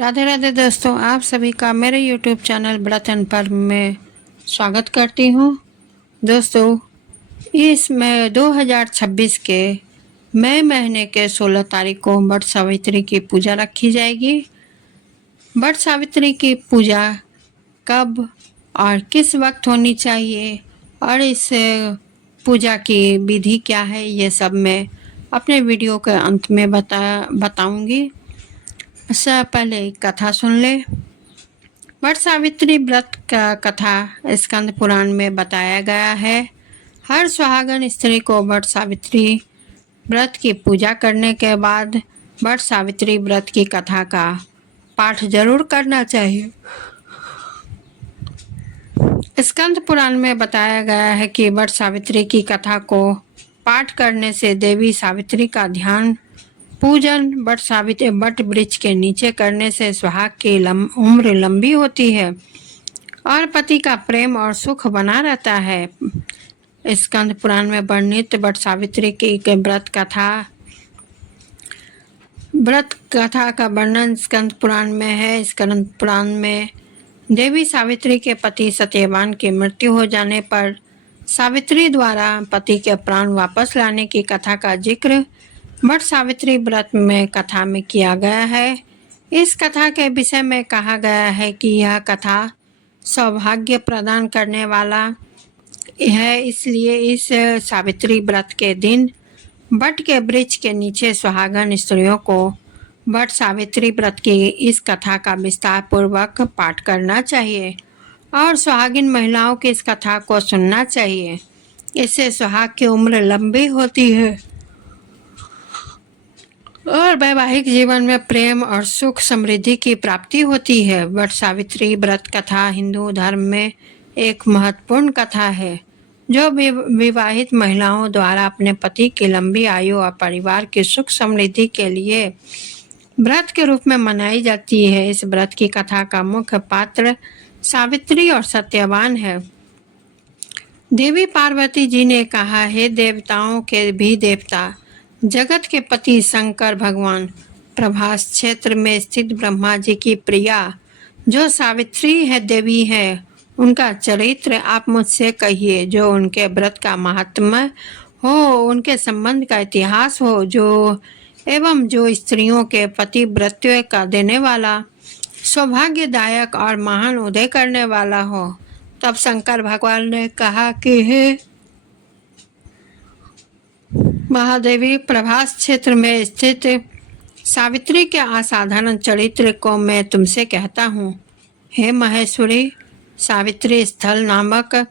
राधे राधे दोस्तों, आप सभी का मेरे यूट्यूब चैनल व्रत एंड पर्व में स्वागत करती हूँ। दोस्तों, इस मई 2026 के मई महीने के 16 तारीख को वट सावित्री की पूजा रखी जाएगी। वट सावित्री की पूजा कब और किस वक्त होनी चाहिए और इस पूजा की विधि क्या है, ये सब मैं अपने वीडियो के अंत में बताऊंगी। इससे पहले एक कथा सुन ले। वट सावित्री व्रत का कथा स्कंद पुराण में बताया गया है। हर सुहागन स्त्री को वट सावित्री व्रत की पूजा करने के बाद वट सावित्री व्रत की कथा का पाठ जरूर करना चाहिए। स्कंद पुराण में बताया गया है कि वट सावित्री की कथा को पाठ करने से देवी सावित्री का ध्यान पूजन वट वृक्ष के नीचे करने से सुहाग की उम्र लंबी होती है और पति का प्रेम और सुख बना रहता है। स्कंद पुराण में वर्णित वट सावित्री की व्रत कथा का वर्णन स्कंद पुराण में है। स्कंद पुराण में देवी सावित्री के पति सत्यवान की मृत्यु हो जाने पर सावित्री द्वारा पति के प्राण वापस लाने की कथा का जिक्र वट सावित्री व्रत में कथा में किया गया है। इस कथा के विषय में कहा गया है कि यह कथा सौभाग्य प्रदान करने वाला है, इसलिए इस सावित्री व्रत के दिन वट के वृक्ष के नीचे सुहागन स्त्रियों को वट सावित्री व्रत की इस कथा का विस्तार पूर्वक पाठ करना चाहिए और सुहागिन महिलाओं की इस कथा को सुनना चाहिए। इससे सुहाग की उम्र लंबी होती है और वैवाहिक जीवन में प्रेम और सुख समृद्धि की प्राप्ति होती है। वट सावित्री व्रत कथा हिंदू धर्म में एक महत्वपूर्ण कथा है जो विवाहित महिलाओं द्वारा अपने पति की लंबी आयु और परिवार की सुख समृद्धि के लिए व्रत के रूप में मनाई जाती है। इस व्रत की कथा का मुख्य पात्र सावित्री और सत्यवान है। देवी पार्वती जी ने कहा, हे देवताओं के भी देवता, जगत के पति शंकर भगवान, प्रभास क्षेत्र में स्थित ब्रह्मा जी की प्रिया जो सावित्री है देवी है, उनका चरित्र आप मुझसे कहिए। जो उनके व्रत का महात्म्य हो, उनके संबंध का इतिहास हो, जो स्त्रियों के पति व्रत्य का देने वाला, सौभाग्यदायक और महान उदय करने वाला हो। तब शंकर भगवान ने कहा कि हे महादेवी, प्रभास क्षेत्र में स्थित सावित्री के असाधारण चरित्र को मैं तुमसे कहता हूँ। हे महेश्वरी, सावित्री स्थल नामक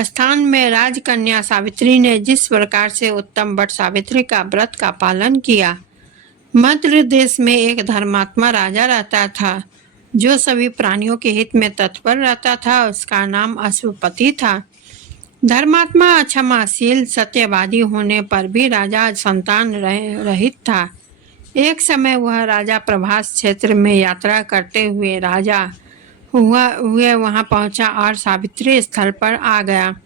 स्थान में राजकन्या सावित्री ने जिस प्रकार से उत्तम वट सावित्री का व्रत का पालन किया। मध्य देश में एक धर्मात्मा राजा रहता था जो सभी प्राणियों के हित में तत्पर रहता था। उसका नाम अश्वपति था। धर्मात्मा क्षमाशील सत्यवादी होने पर भी राजा संतान रहित था। एक समय वह राजा प्रभास क्षेत्र में यात्रा करते हुए वहां पहुंचा और सावित्री स्थल पर आ गया।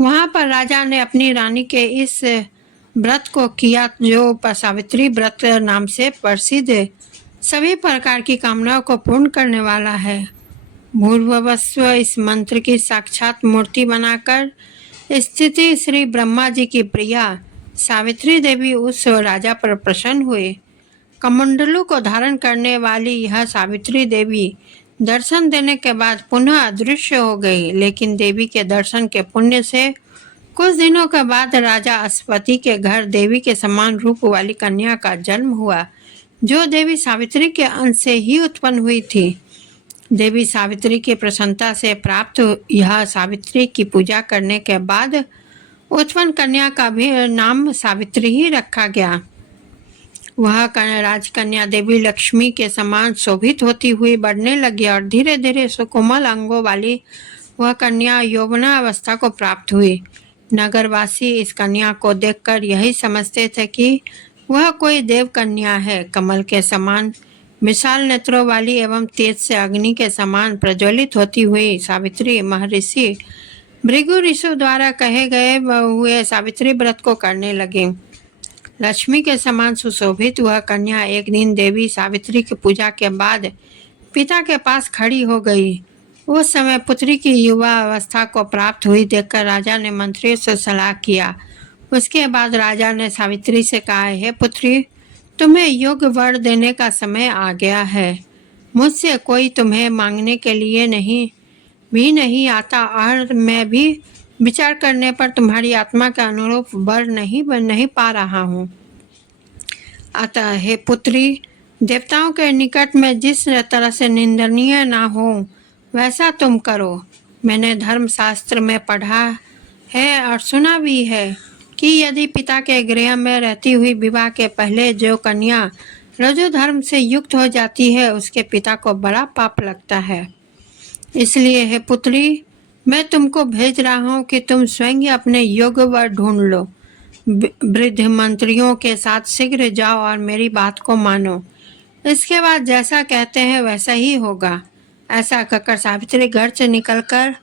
वहां पर राजा ने अपनी रानी के इस व्रत को किया जो सावित्री व्रत नाम से प्रसिद्ध सभी प्रकार की कामनाओं को पूर्ण करने वाला है। भूर्भुवस्व इस मंत्र की साक्षात मूर्ति बनाकर स्थिति श्री ब्रह्मा जी की प्रिया सावित्री देवी उस राजा पर प्रसन्न हुए। कमंडलू को धारण करने वाली यह सावित्री देवी दर्शन देने के बाद पुनः अदृश्य हो गई, लेकिन देवी के दर्शन के पुण्य से कुछ दिनों के बाद राजा अश्वपति के घर देवी के समान रूप वाली कन्या का जन्म हुआ जो देवी सावित्री के अंश से ही उत्पन्न हुई थी। देवी सावित्री की प्रसन्नता से प्राप्त यह सावित्री की पूजा करने के बाद उत्पन्न कन्या का भी नाम सावित्री ही रखा गया। वह राजकन्या देवी लक्ष्मी के समान शोभित होती हुई बढ़ने लगी और धीरे धीरे सुकोमल अंगों वाली वह कन्या यौवनावस्था को प्राप्त हुई। नगरवासी इस कन्या को देखकर यही समझते थे कि वह कोई देव कन्या है। कमल के समान विशाल नेत्रों वाली एवं तेज से अग्नि के समान प्रज्वलित होती हुई सावित्री महर्षि भृगु ऋषि द्वारा कहे गए हुए सावित्री व्रत को करने लगे। लक्ष्मी के समान सुशोभित वह कन्या एक दिन देवी सावित्री की पूजा के बाद पिता के पास खड़ी हो गई। उस समय पुत्री की युवा अवस्था को प्राप्त हुई देखकर राजा ने मंत्रियों से सलाह किया। उसके बाद राजा ने सावित्री से कहा, हे पुत्री, तुम्हें योग्य वर देने का समय आ गया है। मुझसे कोई तुम्हें मांगने के लिए नहीं आता और मैं भी विचार करने पर तुम्हारी आत्मा के अनुरूप वर नहीं पा रहा हूँ। अतः हे पुत्री, देवताओं के निकट में जिस तरह से निंदनीय ना हो वैसा तुम करो। मैंने धर्मशास्त्र में पढ़ा है और सुना भी है कि यदि पिता के गृह में रहती हुई विवाह के पहले जो कन्या रजो धर्म से युक्त हो जाती है उसके पिता को बड़ा पाप लगता है। इसलिए हे पुत्री, मैं तुमको भेज रहा हूँ कि तुम स्वयं अपने योग्य वर ढूंढ लो। वृद्ध मंत्रियों के साथ शीघ्र जाओ और मेरी बात को मानो। इसके बाद जैसा कहते हैं वैसा ही होगा। ऐसा कहकर सावित्री घर से निकलकर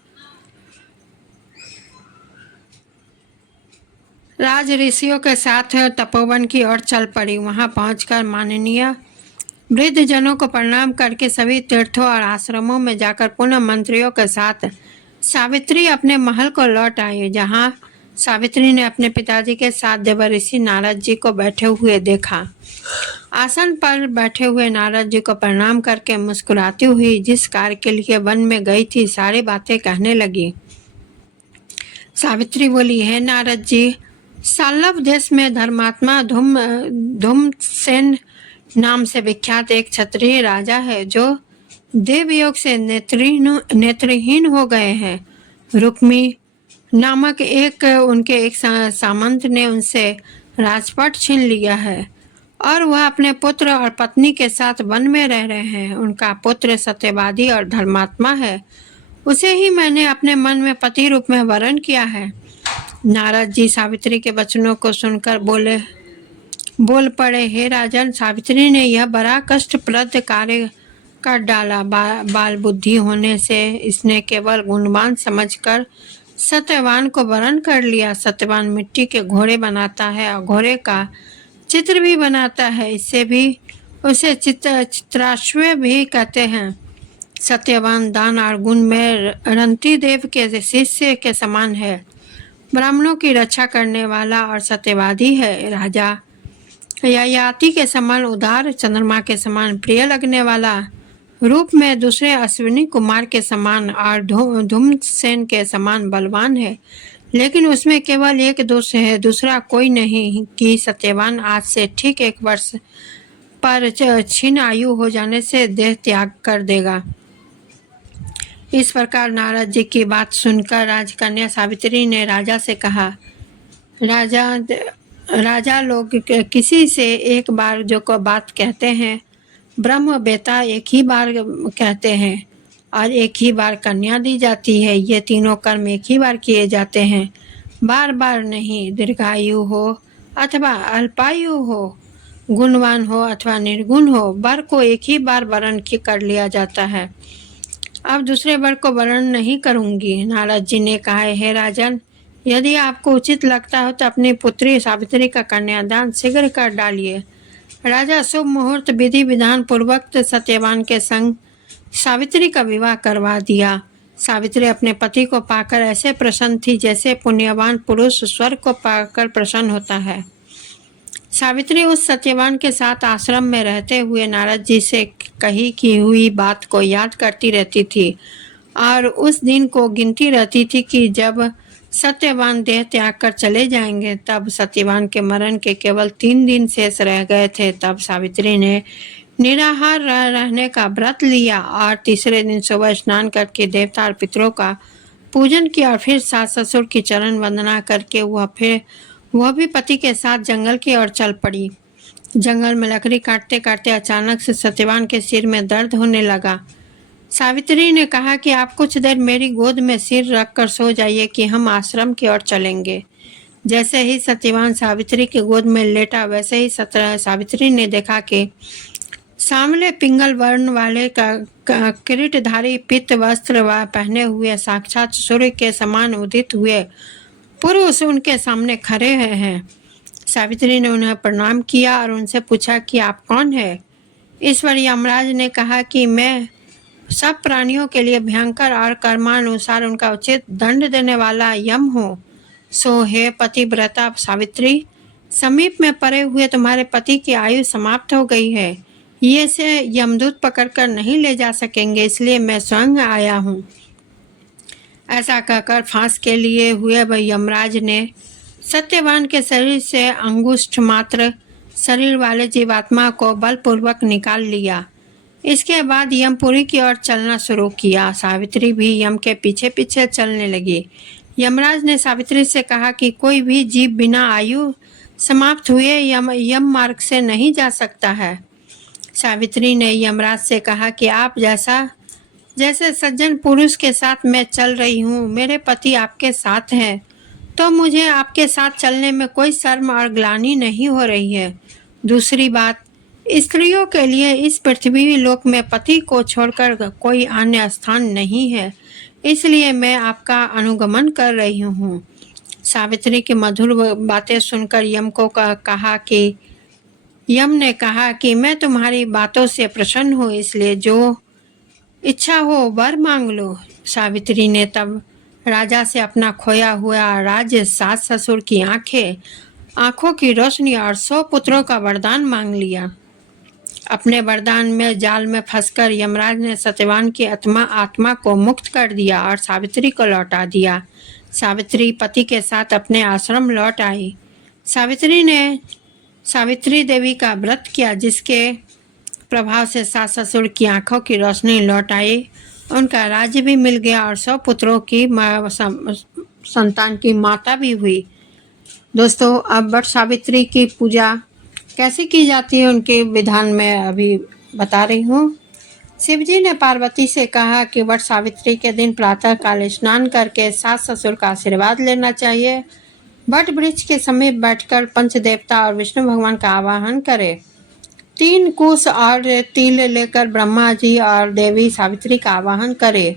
राज ऋषियों के साथ तपोवन की ओर चल पड़ी। वहां पहुंचकर माननीय वृद्ध जनों को प्रणाम करके सभी तीर्थों और आश्रमों में जाकर पुनः मंत्रियों के साथ सावित्री अपने महल को लौट आई, जहां सावित्री ने अपने पिताजी के साथ देवर्षि नारद जी को बैठे हुए देखा। आसन पर बैठे हुए नारद जी को प्रणाम करके मुस्कुराती हुई जिस कार्य के लिए वन में गई थी सारी बातें कहने लगी। सावित्री बोली, हे नारद जी, साल्लव देश में धर्मात्मा धूमसेन नाम से विख्यात एक क्षत्रिय राजा है जो देवयोग से नेत्रहीन हो गए हैं। रुक्मी नामक उनके एक सामंत ने उनसे राजपाट छीन लिया है और वह अपने पुत्र और पत्नी के साथ वन में रह रहे हैं। उनका पुत्र सत्यवादी और धर्मात्मा है। उसे ही मैंने अपने मन में पति रूप में वरण किया है। नारद जी सावित्री के वचनों को सुनकर बोल पड़े, हे राजन, सावित्री ने यह बड़ा कष्टप्रद कार्य कर डाला। बाल बुद्धि होने से इसने केवल गुणवान समझकर सत्यवान को वरण कर लिया। सत्यवान मिट्टी के घोड़े बनाता है और घोड़े का चित्र भी बनाता है। इससे भी उसे चित्राश्व भी कहते हैं। सत्यवान दान और गुण में रंती देव के शिष्य के समान है। ब्राह्मणों की रक्षा करने वाला और सत्यवादी है। राजा ययाति के समान उदार, चंद्रमा के समान प्रिय लगने वाला, रूप में दूसरे अश्विनी कुमार के समान और धूमसेन के समान बलवान है। लेकिन उसमें केवल एक दोष है, दूसरा कोई नहीं कि सत्यवान आज से ठीक 1 वर्ष पर क्षीण आयु हो जाने से देह त्याग कर देगा। इस प्रकार नारद जी की बात सुनकर राजकन्या सावित्री ने राजा से कहा, राजा लोग किसी से एक बार जो को बात कहते हैं, ब्रह्म बेटा एक ही बार कहते हैं और एक ही बार कन्या दी जाती है। ये तीनों कर्म एक ही बार किए जाते हैं, बार बार नहीं। दीर्घायु हो अथवा अल्पायु हो, गुणवान हो अथवा निर्गुण हो, वर को एक ही बार वरण कर लिया जाता है। अब दूसरे वर को वरण नहीं करूंगी। नारद जी ने कहा, हे राजन, यदि आपको उचित लगता हो तो अपनी पुत्री सावित्री का कन्यादान शीघ्र कर डालिए। राजा शुभ मुहूर्त विधि विधान पूर्वक सत्यवान के संग सावित्री का विवाह करवा दिया। सावित्री अपने पति को पाकर ऐसे प्रसन्न थी जैसे पुण्यवान पुरुष स्वर्ग को पाकर प्रसन्न होता है। सावित्री उस सत्यवान के साथ आश्रम में रहते हुए नारद जी से कही की हुई बात को याद करती रहती थी और उस दिन को गिनती रहती थी कि जब सत्यवान देह त्याग कर चले जाएंगे। तब सत्यवान के मरण के केवल 3 दिन शेष रह गए थे। तब सावित्री ने निराहार रहने का व्रत लिया और तीसरे दिन सुबह स्नान करके देवता और पितरों का पूजन किया और फिर सास ससुर की चरण वंदना करके वह भी पति के साथ जंगल की ओर चल पड़ी। जंगल में लकड़ी काटते काटते अचानक से सत्यवान के सिर में दर्द होने लगा। सावित्री ने कहा कि आप कुछ देर मेरी गोद में सिर रखकर सो जाइए कि हम आश्रम की ओर चलेंगे। जैसे ही सत्यवान सावित्री की गोद में लेटा वैसे ही सावित्री ने देखा कि सामने पिंगल वर्ण वाले किरीटधारी पित्त वस्त्र पहने हुए साक्षात सूर्य के समान उदित हुए पुरुष उनके सामने खड़े हैं। सावित्री ने उन्हें प्रणाम किया और उनसे पूछा कि आप कौन है। इस पर यमराज ने कहा कि मैं सब प्राणियों के लिए भयंकर और कर्मानुसार उनका उचित दंड देने वाला यम हूँ। सो हे पतिव्रता सावित्री, समीप में पड़े हुए तुम्हारे पति की आयु समाप्त हो गई है। ये से यमदूत पकड़कर नहीं ले जा सकेंगे, इसलिए मैं स्वयं आया हूँ। ऐसा कहकर फांस के लिए हुए वह यमराज ने सत्यवान के शरीर से अंगुष्ठ मात्र शरीर वाले जीवात्मा को बलपूर्वक निकाल लिया। इसके बाद यमपुरी की ओर चलना शुरू किया। सावित्री भी यम के पीछे पीछे चलने लगी। यमराज ने सावित्री से कहा कि कोई भी जीव बिना आयु समाप्त हुए यम मार्ग से नहीं जा सकता है। सावित्री ने यमराज से कहा कि आप जैसे सज्जन पुरुष के साथ मैं चल रही हूँ, मेरे पति आपके साथ हैं, तो मुझे आपके साथ चलने में कोई शर्म और ग्लानि नहीं हो रही है। दूसरी बात, स्त्रियों के लिए इस पृथ्वी लोक में पति को छोड़कर कोई अन्य स्थान नहीं है, इसलिए मैं आपका अनुगमन कर रही हूँ। सावित्री की मधुर बातें सुनकर यम ने कहा कि मैं तुम्हारी बातों से प्रसन्न हूँ, इसलिए जो इच्छा हो वर मांग लो। सावित्री ने तब राजा से अपना खोया हुआ राज्य, सास ससुर की आंखों की रोशनी और 100 पुत्रों का वरदान मांग लिया। अपने वरदान में जाल में फंसकर यमराज ने सत्यवान की आत्मा को मुक्त कर दिया और सावित्री को लौटा दिया। सावित्री पति के साथ अपने आश्रम लौट आई। सावित्री ने सावित्री देवी का व्रत किया, जिसके प्रभाव से सास ससुर की आंखों की रोशनी लौट आई। उनका राज्य भी मिल गया और 100 पुत्रों की संतान की माता भी हुई। दोस्तों, अब वट सावित्री की पूजा कैसे की जाती है उनके विधान में अभी बता रही हूँ। शिवजी ने पार्वती से कहा कि वट सावित्री के दिन प्रातः काल स्नान करके सास ससुर का आशीर्वाद लेना चाहिए। वट वृक्ष के समीप बैठकर पंचदेवता और विष्णु भगवान का आवाहन करें। 3 कुश और तिल लेकर ब्रह्मा जी और देवी सावित्री का आवाहन करें।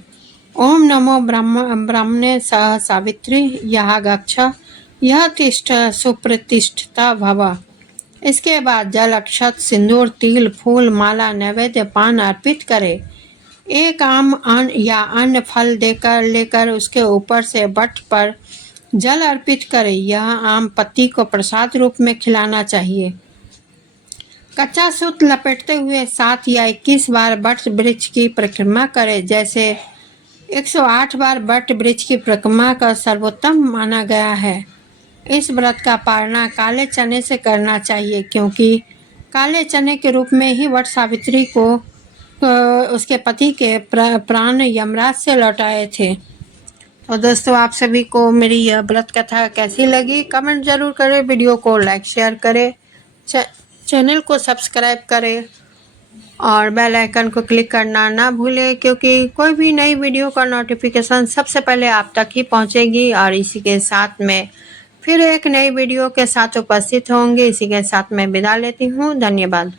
ओम नमो ब्रह्मणे सह सावित्री यह गच्छ यह तिष्ठ सुप्रतिष्ठिता भव। इसके बाद जल, अक्षत, सिंदूर, तिल, फूल, माला, नैवेद्य, पान अर्पित करें। एक आम या अन्य फल लेकर उसके ऊपर से वट पर जल अर्पित करें। यह आम पत्ती को प्रसाद रूप में खिलाना चाहिए। कच्चा सूत लपेटते हुए 7 या 21 बार वट वृक्ष की परिक्रमा करें। जैसे 108 बार वट वृक्ष की परिक्रमा का सर्वोत्तम माना गया है। इस व्रत का पालना काले चने से करना चाहिए, क्योंकि काले चने के रूप में ही वट सावित्री को उसके पति के प्राण यमराज से लौटाए थे। तो दोस्तों, आप सभी को मेरी यह व्रत कथा कैसी लगी कमेंट जरूर करें। वीडियो को लाइक शेयर करें, चैनल को सब्सक्राइब करें और बेल आइकन को क्लिक करना ना भूलें, क्योंकि कोई भी नई वीडियो का नोटिफिकेशन सबसे पहले आप तक ही पहुंचेगी। और इसी के साथ में फिर एक नई वीडियो के साथ उपस्थित होंगे। इसी के साथ मैं विदा लेती हूँ। धन्यवाद।